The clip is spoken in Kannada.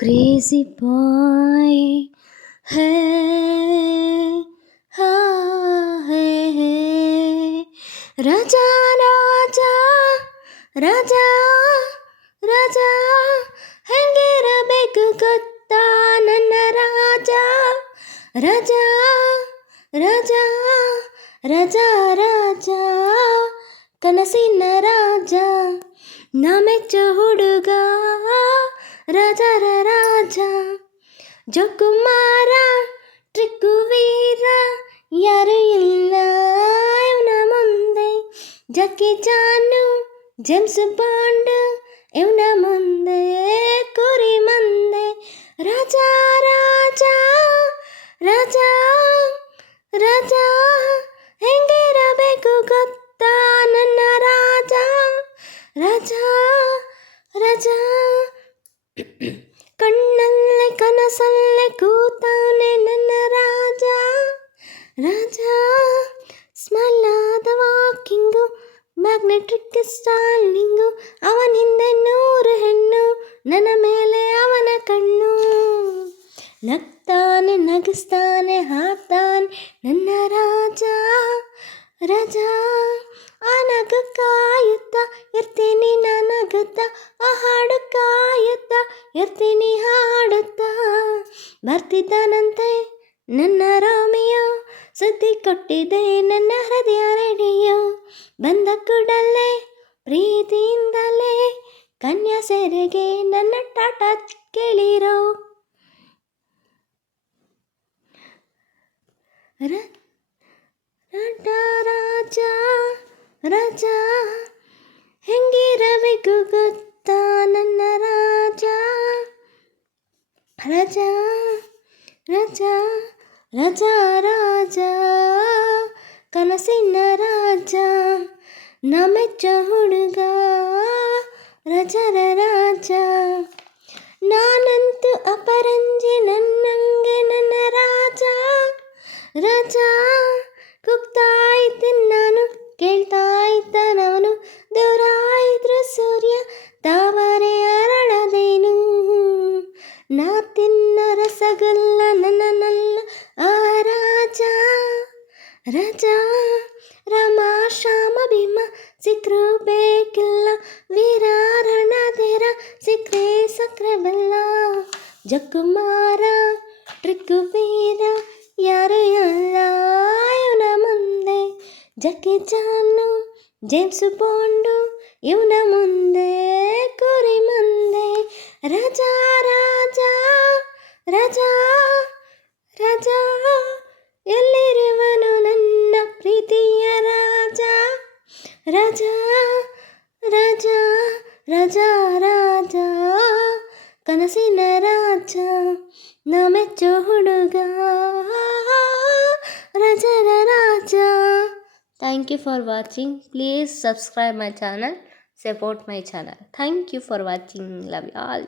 Crazy boy, hey, ha, hey, hey. Raja, Raja, Raja, Raja, ಹೆಂಗಿರಬೇಕು ಗೊತ್ತಾ ನನ್ನ ರಾಜ ರಾಜ ರಾಜ ರಾಜ ರಾಜ ಕನಸಿನ ರಾಜ ನಾ ಮೆಚ್ಚೋ ಹುಡುಗ ರಾಜರ ರಾಜ ಜೋಕುಮಾರ ಟ್ರಿಕ್ಕು ವೀರ ಯಾರು ಇಲ್ಲ ಇವನ ಮುಂದೆ ಜಕ್ಕಿ ಜಾನು ಜೇಮ್ಸ್ ಬಾಂಡ್ ಇವನ ಮುಂದೆ ಕುರಿ ಮಂದೆ ರಾಜ ರಾಜ ರಾಜ ರಾಜ ಹೆಂಗಿರಬೇಕು ಗೊತ್ತಾ ನನ್ನ ರಾಜ ರಾಜ ರಾಜ ಕಣ್ಣಲ್ಲೇ ಕನಸಲ್ಲೇ ಕೂತಾನೆ ನನ್ನ ರಾಜ ರಾಜ ಸ್ಮೈಲ್ ಆದ ವಾಕಿಂಗು ಮ್ಯಾಗ್ನೆಟಿಕ್ ಸ್ಟಾಲಿಂಗು ಅವನ ಹಿಂದೆ 100 ಹೆಣ್ಣು ನನ್ನ ಮೇಲೆ ಅವನ ಕಣ್ಣು ನಗ್ತಾನೆ ನಗಿಸ್ತಾನೆ ಹಾಡ್ತಾನೆ ನನ್ನ ರಾಜ ರಾಜ ಆ ನಗ ಕಾಯುತ್ತಾ ಇರ್ತೀನಿ ನನಗುತ್ತಾ ಆ ಹಾಡು ಕಾಯುತ್ತಾ ಇರ್ತೀನಿ ಹಾಡುತ್ತಾ ಬರ್ತಿದ್ದಾನಂತೆ ನನ್ನ ರೋಮಿಯೋ ಸುದ್ದಿ ಕೊಟ್ಟಿದೆ ನನ್ನ ಹೃದಯ ರೇಡಿಯೋ ಬಂದ ಕೂಡಲೇ ಪ್ರೀತಿಯಿಂದಲೇ ಕನ್ಯಾ ಸೆರೆಗೆ ನನ್ನ ಟಾಟಾ ಕೇಳಿರೋ ರಾಜ ರಾಜ ಹೆಂಗಿರಬೇಕು ಗೊತ್ತಾ ನನ್ನ ರಾಜ ರಾಜ ರಾಜ ರಾಜ ರಾಜ ಕನಸಿನ ರಾಜ ನಾ ಮೆಚ್ಚೋ ಹುಡುಗ ರಾಜರ ರಾಜ ನಾನಂತೂ ಅಪರಂಜಿ ನನ್ನಂಗೆ ನನ್ನ ರಾಜ ರಾಜ ಕೂಗ್ತಾ ಇದ್ದೀನಿ ನಾನು ಕೇಳ್ತಾ ಇದ್ದಾನವನು ದೂರ ಇದ್ರು ಸೂರ್ಯ ತಾವರೆ ಅರಳದೇನು ನಾ ತಿನ್ನ ರಸಗಲ್ಲ ನನ್ನಲ್ಲ ಆ ರಾಜ ರಾಜ ರಾಮ ಶ್ಯಾಮ ಭೀಮ ಸಿಕ್ರು ಬೇಕಿಲ್ಲ ವೀರ ರಣಧೀರ ಸಿಕ್ರೆ ಸಕ್ರೆ ಬೆಲ್ಲ ಜಕ್ಕುಮಾರ ಟ್ರಿಕ್ಕು ವೀರ ಯಾರು ಎಲ್ಲ ಇವನ ಮುಂದೆ ಜಕ್ಕಿ ಜಾನು ಜೇಮ್ಸ್ ಬಾಂಡು ಇವನ ಮುಂದೆ ಕುರಿ ಮುಂದೆ ರಾಜ ರಾಜ ರಾಜ ರಾಜ ಎಲ್ಲಿರುವನು ನನ್ನ ಪ್ರೀತಿಯ ರಾಜ ರಾಜ ರಾಜ ರಾಜ ರಾಜ ಕನಸಿನ ರಾಜ ನಾ ಮೆಚ್ಚೋ ಹುಡುಗ ರಾಜರ ರಾಜ. Thank you for watching. Please subscribe my channel, support my channel. Thank you for watching. Love you all.